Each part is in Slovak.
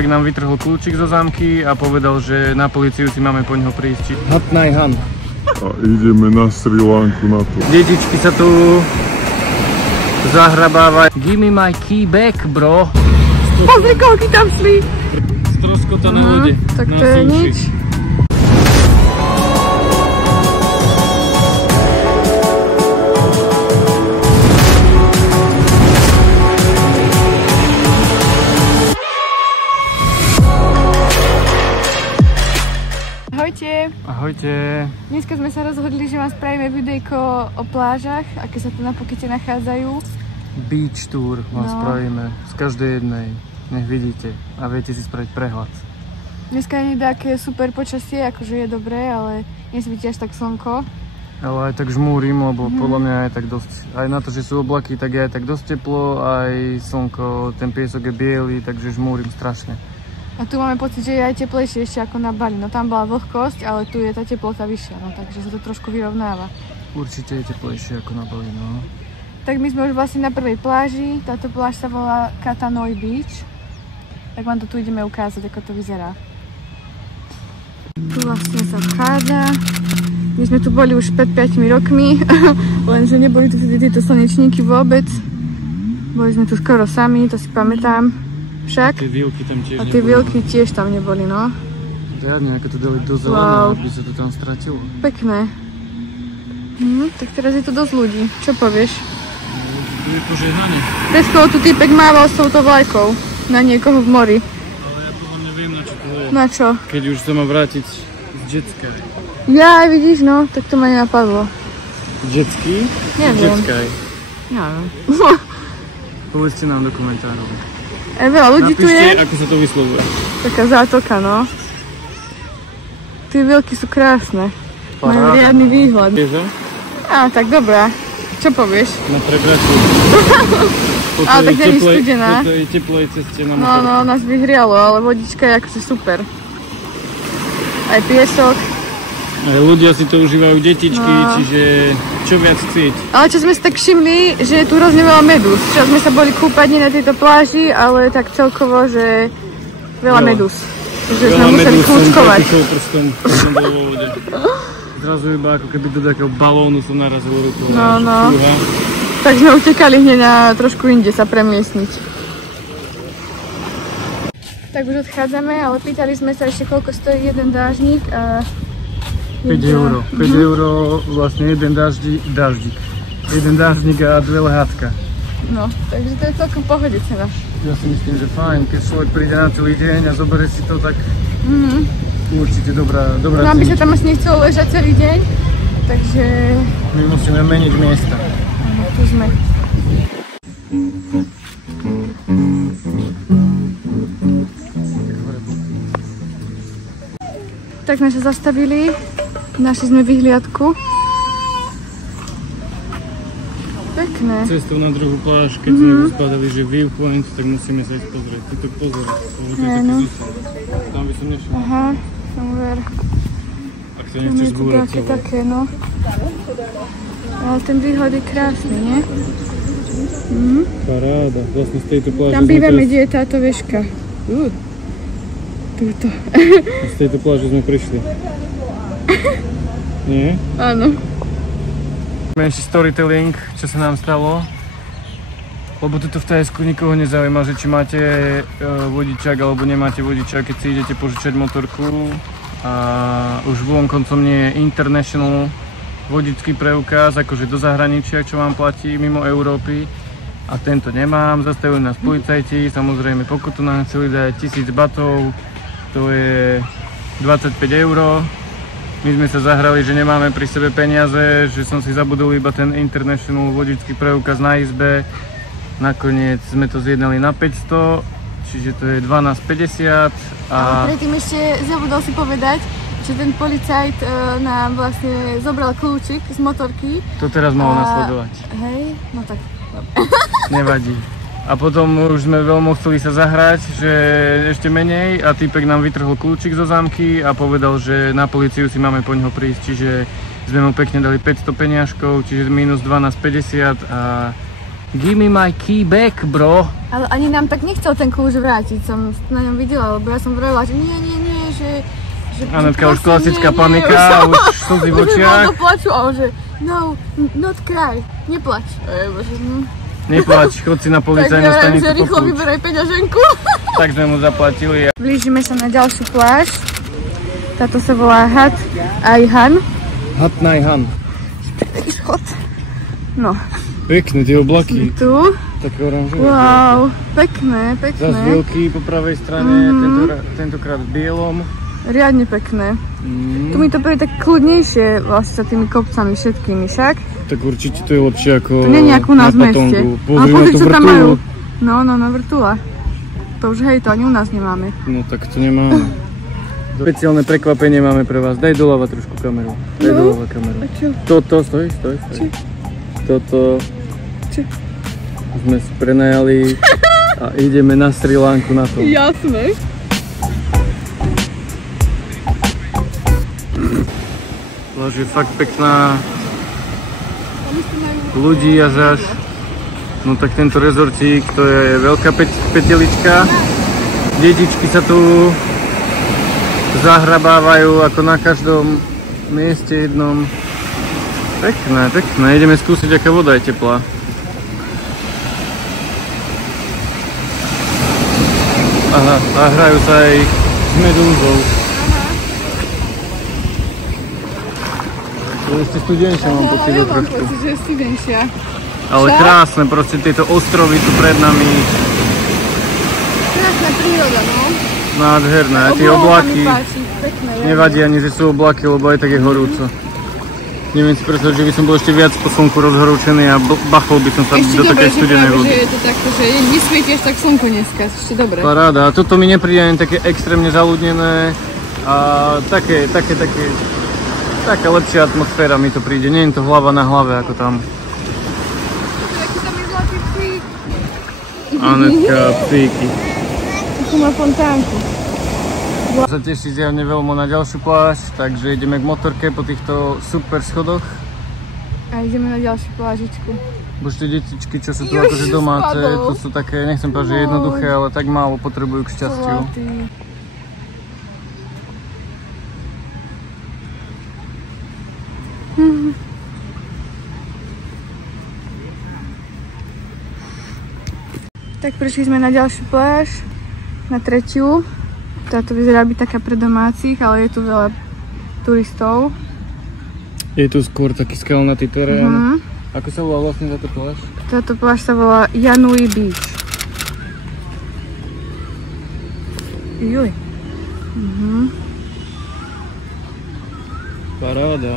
Tak nám vytrhol kľúčik zo zámky a povedal, že na políciu si máme po neho prísť. Hatnaj Han. A ideme na Sri Lanku na to. Detičky sa tu zahrabávajú. Give me my key back, bro. Pozri, koľky tam šli. Stroskotané lode. Tak to je nič. Ahojte. Ahojte. Dneska sme sa rozhodli, že vám spravíme videjko o plážach, aké sa tu na Phukete nachádzajú. Beach tour vám spravíme z každej jednej. Nech vidíte a viete si spraviť prehľad. Dneska nie je také super počasie, akože je dobré, ale nesvieti až tak slnko. Ale aj tak žmúrim, lebo podľa mňa je tak dosť, aj na to, že sú oblaky, tak je aj tak dosť teplo, aj slnko, ten piesok je biely, takže žmúrim strašne. A tu máme pocit, že je aj teplejšie ešte ako na Bali. No tam bola vlhkosť, ale tu je tá teplota vyššia, no takže sa to trošku vyrovnáva. Určite je teplejšie ako na Bali, no. Tak my sme už vlastne na prvej pláži, táto pláž sa volá Katanoi Beach. Tak vám to tu ideme ukázať, ako to vyzerá. Tu vlastne sa vchádza. My sme tu boli už pred 5 rokmi, lenže neboli tu vtedy tieto slnečníky vôbec. Boli sme tu skoro sami, to si pamätám. Však. A tie výlky tiež tam neboli, no. Riadne, ako to dali do zeleného, aby sa to tam stratilo. Pekné. Tak teraz je tu dosť ľudí. Čo povieš? Tu je požehnanie. Preskoho tu týpek mával s touto vlajkou na niekoho v mori. Ale ja podľa mňa viem, na čo to je. Na čo? Keď už sa má vrátiť z Jetskaj. Ja, vidíš, no, tak to ma nenapadlo. Jetski? Neviem. Jetskaj. Neviem. Povedzte nám do komentárov. Veľa ľudí tu je. Napíšte, ako sa to vyslovuje. Taká zátoka, no. Tie výlky sú krásne. Majú riadny výhľad. Vieš, Á, tak dobrá. Čo povieš? na prebračku. Ale tak není studená. Po tej teplej ceste na No, no, nás vyhrialo, ale vodička je akože super. Aj piesok. Aj ľudia si to užívajú, detičky, čiže čo viac chcieť. Ale čo sme si tak všimli, že je tu hrozne veľa medúz. Čo sme sa boli kúpať nie na tejto pláži, ale tak celkovo, že veľa medúz. Takže sme museli kľúčkovať. Zrazu iba ako keby do takého balónu som narazil rukou. No. Tak sme utekali hneď na trošku inde sa premiestniť. Tak už odchádzame, ale pýtali sme sa ešte, koľko stojí jeden dážnik a... 5 euro. 5 euro, vlastne jeden dáždik. Jeden dáždik a 2 lehátka. No, takže to je celkom pohode cena. Ja si myslím, že fajn, keď človek príde na celý deň a zoberie si to, tak určite dobrá cena. Nám by sa tam asi nechcelo ležať celý deň, takže... My musíme meniť miesta. Áno, tu sme. Tak sme sa zastavili, našli sme vyhliadku. Pekné. Cestou na druhú pláž, keď sme spadali, že viewpoint, tak musíme sa ísť pozrieť. Ty to pozrieť. Tam by som nešiel. Aha, som ver. Ak sa nechceš zbúrať celé. Také, no. Ale ten výhľad je krásny, nie? Paráda. Vlastne z tejto pláže tam bývame, kde je táto veška. Tuto. Z tejto pláže sme prišli. Nie? Áno. Menší storytelling, čo sa nám stalo. Lebo tuto v Thajsku nikoho nezaujíma, že či máte vodičák alebo nemáte vodičák, keď si idete požičať motorku. A už vonkoncom nie je international vodičský preukaz, akože do zahraničia, čo vám platí mimo Európy. A tento nemám, zastavujú nás policajti, samozrejme pokutu nám chceli dať 1000 batov. To je 25 euro. My sme sa zahrali, že nemáme pri sebe peniaze, že som si zabudol iba ten international vodičský preukaz na izbe. Nakoniec sme to zjednali na 500, čiže to je 12,50. Ale predtým ešte zabudol si povedať, že ten policajt nám vlastne zobral kľúčik z motorky. To teraz malo nasledovať. Hej, no tak. Nevadí. A potom už sme veľmi chceli sa zahrať, že ešte menej a týpek nám vytrhol kľúčik zo zámky a povedal, že na políciu si máme po neho prísť, čiže sme mu pekne dali 500 peniažkov, čiže minus 12,50 a Give me my key back, bro. Ale ani nám tak nechcel ten kľúč vrátiť, som na ňom videla, lebo ja som vravila, že nie, že Anetka, už prosím, klasická nie, panika, už slzy v už očiach. mal do plaču a on že, no, not cry, neplač. A ja bože, Neplač, chod si na tak policajnú ja viem, stanicu že rýchlo popúť. vyberaj peňaženku. Tak sme mu zaplatili. Blížime sa na ďalšiu pláž. Táto sa volá Hat Ayhan. Hatnajhan. Taký schod. No, Pekné tie oblaky, tu. také oranžové. Wow, pekné, Zas pekné. veľký po pravej strane, tentokrát v bielom. Riadne pekné. Tu mi to príde tak kľudnejšie vlastne sa tými kopcami všetkými, však? Tak určite to je lepšie ako To nie je ako u nás v meste. Pozri na tú čo tam majú. vrtulu. No, vrtula. To už hej, to ani u nás nemáme. No tak to nemáme. Špeciálne prekvapenie máme pre vás. Daj doľava trošku kameru. Daj doľava kameru. A čo? Toto, stoj. Toto sme si prenajali a ideme na Sri Lanku na to. Jasné. Pláž je fakt pekná. Ľudí až. No tak tento rezortík, to je veľká petelička. Detičky sa tu zahrabávajú ako na každom mieste jednom. Pekné. Ideme skúsiť, aká voda je teplá. Aha, a hrajú sa aj s medúzou. To je ešte studenšia, mám pocit, Ja mám trošku. pocit, že je studenšia. Ale Však? krásne, proste tieto ostrovy tu pred nami. Krásna príroda, no. Nádherné, a tie Obloha oblaky. mi páči, pekné. Nevadí ani, že sú oblaky, lebo aj tak je horúco. Neviem si predstaviť, že by som bol ešte viac po slnku rozhorúčený a bachol by som sa Ešte do dobre, takej že studenej práve, vody. že je to takto, že nesvieti až tak slnko dneska, ešte dobre. Paráda, a toto mi nepríde ani také extrémne zaludnené a taká lepšia atmosféra mi to príde. Nie je to hlava na hlave ako tam. Aký tam je zlatý psík. Anetka, píky. Tu má fontánku. Sa teší zjavne veľmi na ďalšiu pláž, takže ideme k motorke po týchto super schodoch. A ideme na ďalšiu plážičku. Bož tie detičky, čo sú tu Ježiš, akože domáce, spadol. to sú také, nechcem povedať, že jednoduché, ale tak málo potrebujú k šťastiu. Zlatý. Tak prišli sme na ďalšiu pláž, na tretiu. Táto vyzerá byť taká pre domácich, ale je tu veľa turistov. Je tu skôr taký skalnatý terén. Ako sa volá vlastne táto pláž? Táto pláž sa volá Janui Beach. Juj. Paráda,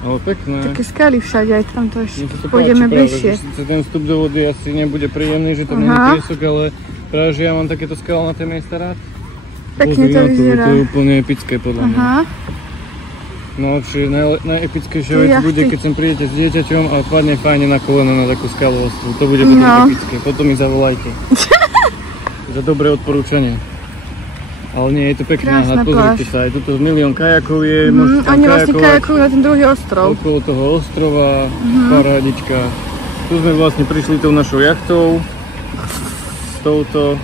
ale pekné. Také skaly všade, aj tam to ešte Mne sa to pôjdeme páči bližšie. práve, že síce ten vstup do vody asi nebude príjemný, že tam nie je Aha. piesok, ale práve, že ja mám takéto skalnaté miesta rád. Pekne Pozri to na vyzerá. To je úplne epické podľa mňa. Aha. No, čiže najepickejšia Tu vec jachty. bude, keď sem prídete s dieťaťom a padne fajne na koleno na takú skalu ostru. To bude potom No. epické. Potom mi zavolajte. Za dobré odporúčanie. Ale nie, je to pekná. Krásna Pozrite pláž. sa, aj tuto milión kajakov je. Môžete tam Oni vlastne kajakovať kajakujú na ten druhý ostrov. okolo toho ostrova. Parádička. Tu sme vlastne prišli tou našou jachtou. S touto.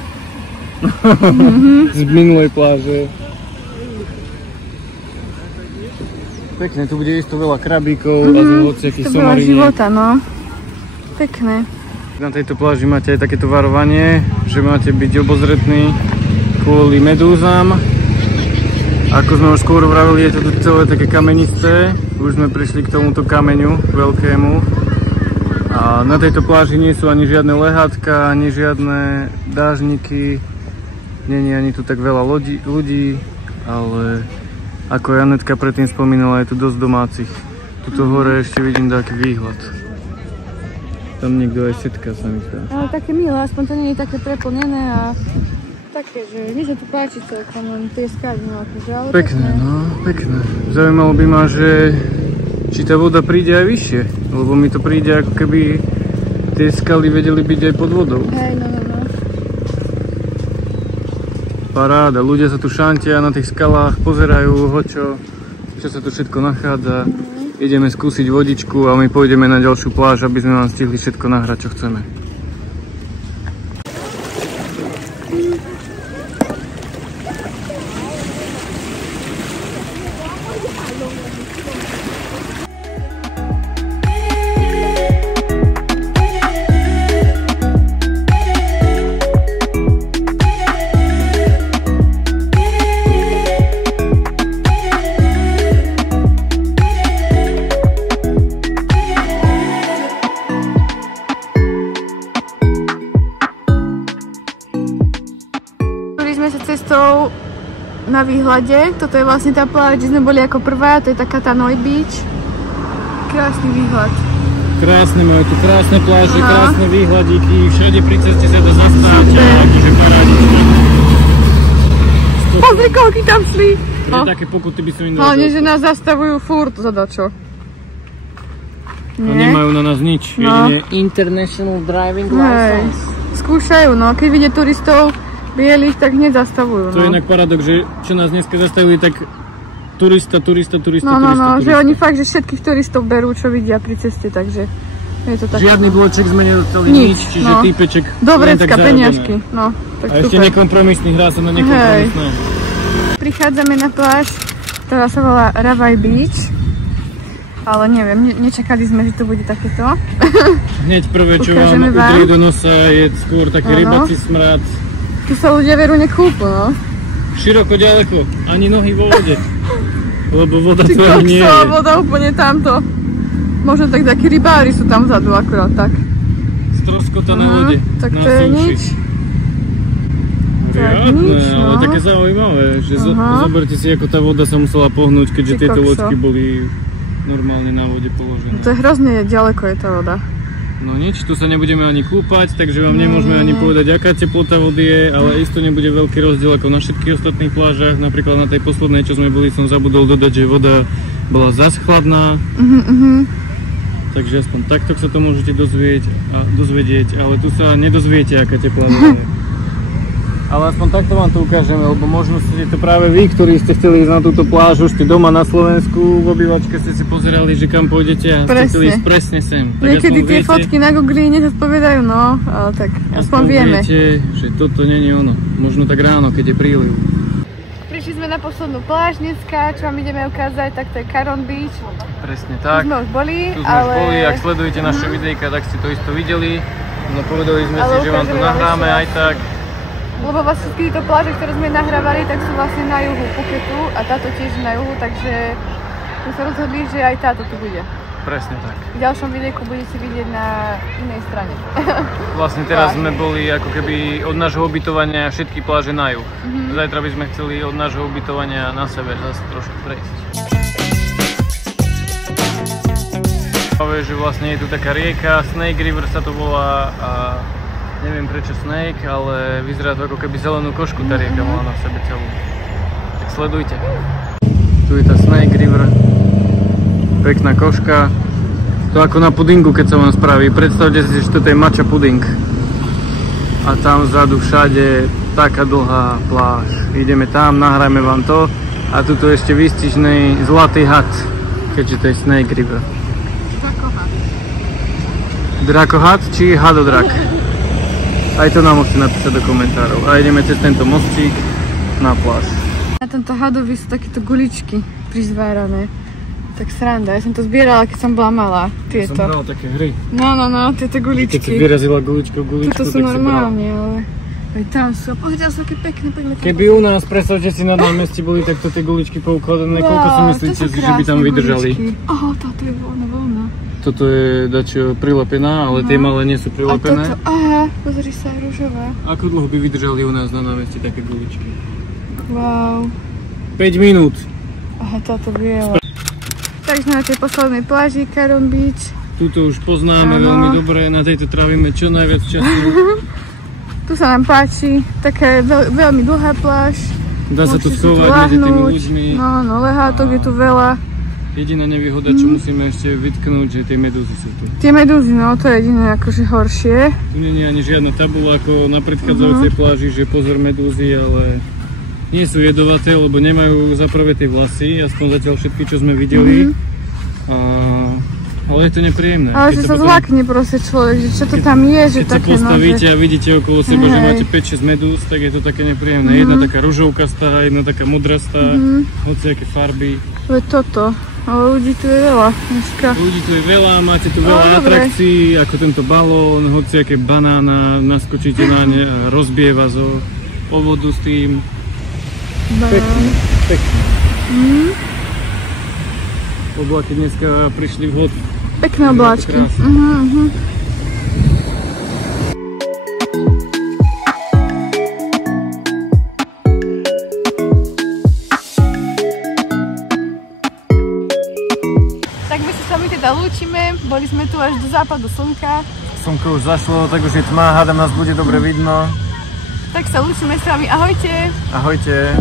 Z minulej pláže. Pekne, tu bude isto veľa krabíkov a hociakých To bola somariniek. života, no. Pekné. Na tejto pláži máte aj takéto varovanie, že máte byť obozretní kvôli medúzam. Ako sme už skôr vravili, je to tu celé také kamenisté. Už sme prišli k tomuto kameňu veľkému. A na tejto pláži nie sú ani žiadne lehátka, ani žiadne dážniky. Nie je ani tu tak veľa ľudí, ale ako Janetka predtým spomínala, je tu dosť domácich. Tuto hore ešte vidím taký výhľad. Tam niekto aj setka, sa mi zdá. Ale také milé, aspoň to nie je také preplnené a také, že mi sa tu páči celkom, len tie skaly, no akože, ale Pekné, no, pekné. Zaujímalo by ma, že či tá voda príde aj vyššie, lebo mi to príde, ako keby tie skaly vedeli byť aj pod vodou. Hej, no. Paráda, ľudia sa tu šantia na tých skalách, pozerajú, čo sa tu všetko nachádza. ideme skúsiť vodičku a my pôjdeme na ďalšiu pláž, aby sme vám stihli všetko nahrať, čo chceme. Cestou na výhľade, toto je vlastne tá pláž, kde sme boli ako prvá, to je tá Katanoj Beach. Krásny výhľad. Krásne, majú tu krásne pláže, krásne výhľadíky, všade pri ceste sa dá zastávať, takže parádičky. Pozri, koľky tam šli! Také pokuty by som im dal. Hlavne, že nás zastavujú furt za dačo. No nemajú na nás nič, jedine International Driving License. Skúšajú, no, keď vidia turistov bielých, tak hneď zastavujú. To je inak paradox, že čo nás dneska zastavili, tak turista. No, že oni fakt, že všetkých turistov berú, čo vidia pri ceste, takže je to tak. Žiadny bloček sme nedostali nič, čiže týpeček do vrecka peniažky, no, tak a ešte nekompromisný, hrá sa na nekompromisné. Prichádzame na pláž, ktorá sa volá Ravaj Beach, ale neviem, nečakali sme, že to bude takéto. Hneď prvé, čo vám udrie do nosa, je skôr taký rybací smrad. Tu sa ľudia veru nekúpu, no. Široko, ďaleko, ani nohy vo vode. Lebo voda tu ani nie je. Voda úplne tamto. Možno tak takí rybári sú tam vzadu, akurát tak. Stroskota na vode. Tak to je nič. Riadne, ale také zaujímavé, že zoberte si, ako tá voda sa musela pohnúť, keďže tieto loďky boli normálne na vode položené. No to je hrozne ďaleko je tá voda. No nič, tu sa nebudeme ani kúpať, takže vám nemôžeme ani povedať, aká teplota vody je, ale isto nebude veľký rozdiel ako na všetkých ostatných plážach. Napríklad na tej poslednej, čo sme boli, som zabudol dodať, že voda bola zaschladná. Takže aspoň takto sa to môžete dozvedieť, ale tu sa nedozviete, aká teplá voda je. Ale aspoň takto vám to ukážeme, lebo možno ste to práve vy, ktorí ste chceli ísť na túto pláž, už ste doma na Slovensku, v obývačke ste si pozerali, že kam pôjdete a ste chceli ísť presne sem. Niekedy tie fotky na Google nezodpovedajú, no, ale tak aspoň vieme. Viete, že toto nie je ono. Možno tak ráno, keď je príliv. Prišli sme na poslednú pláž dneska, čo vám ideme ukázať, tak to je Caron Beach. Presne tak. Tu sme už boli, tu sme už boli, ak sledujete naše videjka, tak ste to isto videli. No povedali sme si, že vám to nahráme aj tak. Lebo vlastne všetky tieto pláže, ktoré sme nahrávali, tak sú vlastne na juhu Phuketu a táto tiež na juhu, takže sme sa rozhodli, že aj táto tu bude. Presne tak. V ďalšom videjku budete vidieť na inej strane. Vlastne teraz sme boli ako keby od nášho ubytovania všetky pláže na juh. Zajtra by sme chceli od nášho ubytovania na sever zase trošku prejsť. Že vlastne je tu taká rieka, Snake River sa to volá a neviem prečo Snake, ale vyzerá to ako keby zelenú košku tá rieka mala na sebe celú. Tak sledujte. Tu je tá Snake River. Pekná koška. To ako na pudingu, keď sa vám spraví. Predstavte si, že toto je matcha puding. A tam vzadu všade taká dlhá pláž. Ideme tam, nahrajme vám to. A tuto ešte výstižný zlatý had, keďže to je Snake River. Drakohat či hadodrak? Aj to nám môžete napísať do komentárov. A ideme cez tento mostík na pláž. Na tomto hadovi sú takéto guličky prizvárané. Tak sranda, ja som to zbierala, keď som bola malá. Tieto. Ja som bral také hry. No, tieto guličky. Keď si vyrazila guličku, toto sú normálne, ale aj tam sú. A pozrite, sú také pekné, poďme tam. Keby u nás, predstavte si, na námestí boli takto tie guličky poukladané, koľko si myslíte, že by tam vydržali? Aha, táto je voľná. Toto je dačo prilepená, ale tie malé nie sú prilepené. Aha, pozri sa, ružová. Ako dlho by vydržali u nás na námestí také guličky? Wow. 5 minút. Aha, táto biela. Tak sme na tej poslednej pláži, Caron Beach. Tuto už poznáme veľmi dobre, na tejto trávime čo najviac času. Tu sa nám páči, taká veľmi dlhá pláž. Dá sa tu schovať medzi tými ľuďmi. No, lehátok je tu veľa. Jediná nevýhoda, čo musíme ešte vytknúť, že tie medúzy sú tu. Tie medúzy, no to je jediné akože horšie. Tu nie je ani žiadna tabuľa ako na predchádzajúcej pláži, že pozor medúzy, ale nie sú jedovaté, lebo nemajú za prvé tie vlasy, aspoň zatiaľ všetky, čo sme videli. Ale je to nepríjemné. Ale že sa zlakne proste človek, že čo to tam je, že keď sa také postavíte a vidíte okolo seba, že Hej. máte 5-6 medúz, tak je to také nepríjemné. Jedna taká ružovkastá, jedna taká modrastá, hociaké farby. Veď toto, ale ľudí tu je veľa dneska. Ľudí tu je veľa, máte tu veľa dobre. atrakcií, ako tento balón, hociaké banána, naskočíte na ne a rozbije vás o vodu s tým. Pekné, pekné. Oblaky dneska prišli vhod. Pekné obláčky. Krásne. Tak my sa s vami teda lúčime, boli sme tu až do západu slnka. Slnko už zašlo, tak už je tma, hádam nás bude dobre vidno. Tak sa lúčime s vami, ahojte! Ahojte.